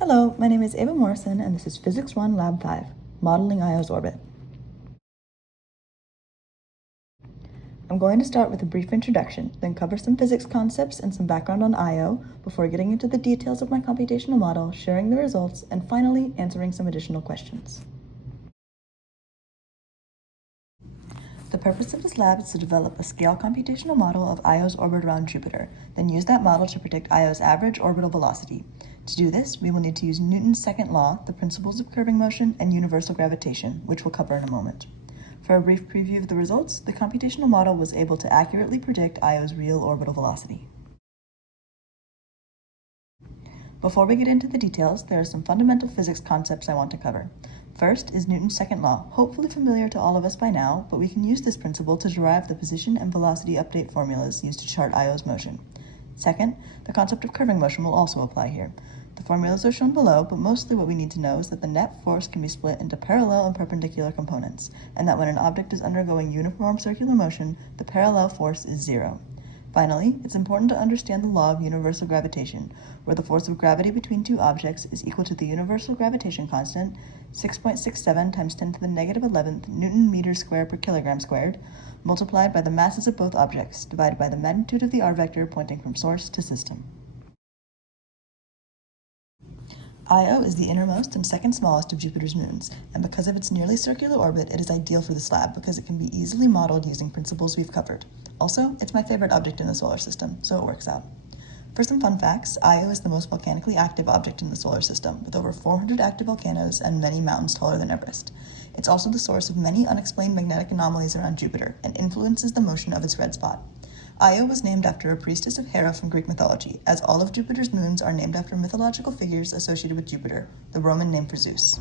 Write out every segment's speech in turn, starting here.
Hello, my name is Ava Morrison, and this is Physics 1, Lab 5, Modeling Io's Orbit. I'm going to start with a brief introduction, then cover some physics concepts and some background on Io before getting into the details of my computational model, sharing the results, and finally answering some additional questions. The purpose of this lab is to develop a scale computational model of Io's orbit around Jupiter, then use that model to predict Io's average orbital velocity. To do this, we will need to use Newton's second law, the principles of curving motion, and universal gravitation, which we'll cover in a moment. For a brief preview of the results, the computational model was able to accurately predict Io's real orbital velocity. Before we get into the details, there are some fundamental physics concepts I want to cover. First is Newton's second law, hopefully familiar to all of us by now, but we can use this principle to derive the position and velocity update formulas used to chart Io's motion. Second, the concept of curving motion will also apply here. The formulas are shown below, but mostly what we need to know is that the net force can be split into parallel and perpendicular components, and that when an object is undergoing uniform circular motion, the parallel force is zero. Finally, it's important to understand the law of universal gravitation, where the force of gravity between two objects is equal to the universal gravitation constant, 6.67 times 10 to the negative 11th Newton meters squared per kilogram squared, multiplied by the masses of both objects, divided by the magnitude of the r vector pointing from source to system. Io is the innermost and second smallest of Jupiter's moons, and because of its nearly circular orbit, it is ideal for this lab because it can be easily modeled using principles we've covered. Also, it's my favorite object in the solar system, so it works out. For some fun facts, Io is the most volcanically active object in the solar system, with over 400 active volcanoes and many mountains taller than Everest. It's also the source of many unexplained magnetic anomalies around Jupiter and influences the motion of its red spot. Io was named after a priestess of Hera from Greek mythology, as all of Jupiter's moons are named after mythological figures associated with Jupiter, the Roman name for Zeus.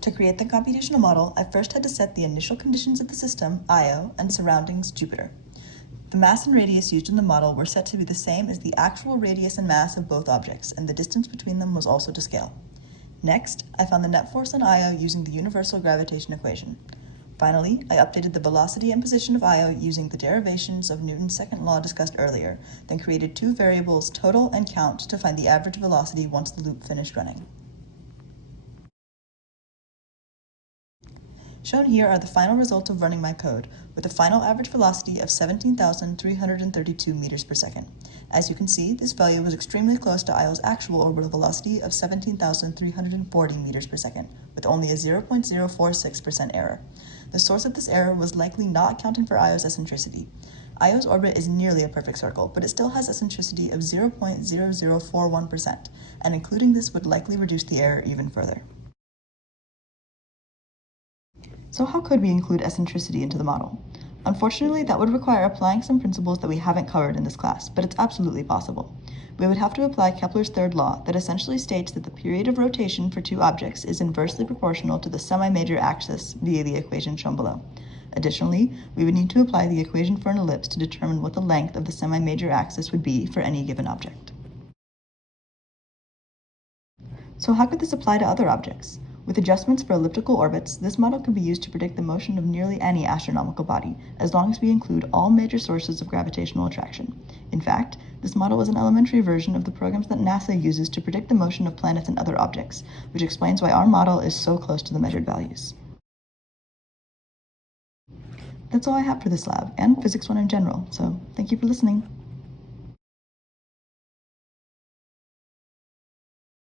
To create the computational model, I first had to set the initial conditions of the system, Io, and surroundings, Jupiter. The mass and radius used in the model were set to be the same as the actual radius and mass of both objects, and the distance between them was also to scale. Next, I found the net force on Io using the universal gravitation equation. Finally, I updated the velocity and position of Io using the derivations of Newton's second law discussed earlier, then created two variables, total and count, to find the average velocity once the loop finished running. Shown here are the final results of running my code, with a final average velocity of 17,332 meters per second. As you can see, this value was extremely close to Io's actual orbital velocity of 17,340 meters per second, with only a 0.046% error. The source of this error was likely not accounting for Io's eccentricity. Io's orbit is nearly a perfect circle, but it still has eccentricity of 0.0041%, and including this would likely reduce the error even further. So how could we include eccentricity into the model? Unfortunately, that would require applying some principles that we haven't covered in this class, but it's absolutely possible. We would have to apply Kepler's third law that essentially states that the period of rotation for two objects is inversely proportional to the semi-major axis via the equation shown below. Additionally, we would need to apply the equation for an ellipse to determine what the length of the semi-major axis would be for any given object. So how could this apply to other objects? With adjustments for elliptical orbits, this model could be used to predict the motion of nearly any astronomical body, as long as we include all major sources of gravitational attraction. In fact, this model was an elementary version of the programs that NASA uses to predict the motion of planets and other objects, which explains why our model is so close to the measured values. That's all I have for this lab, and Physics 1 in general, so thank you for listening.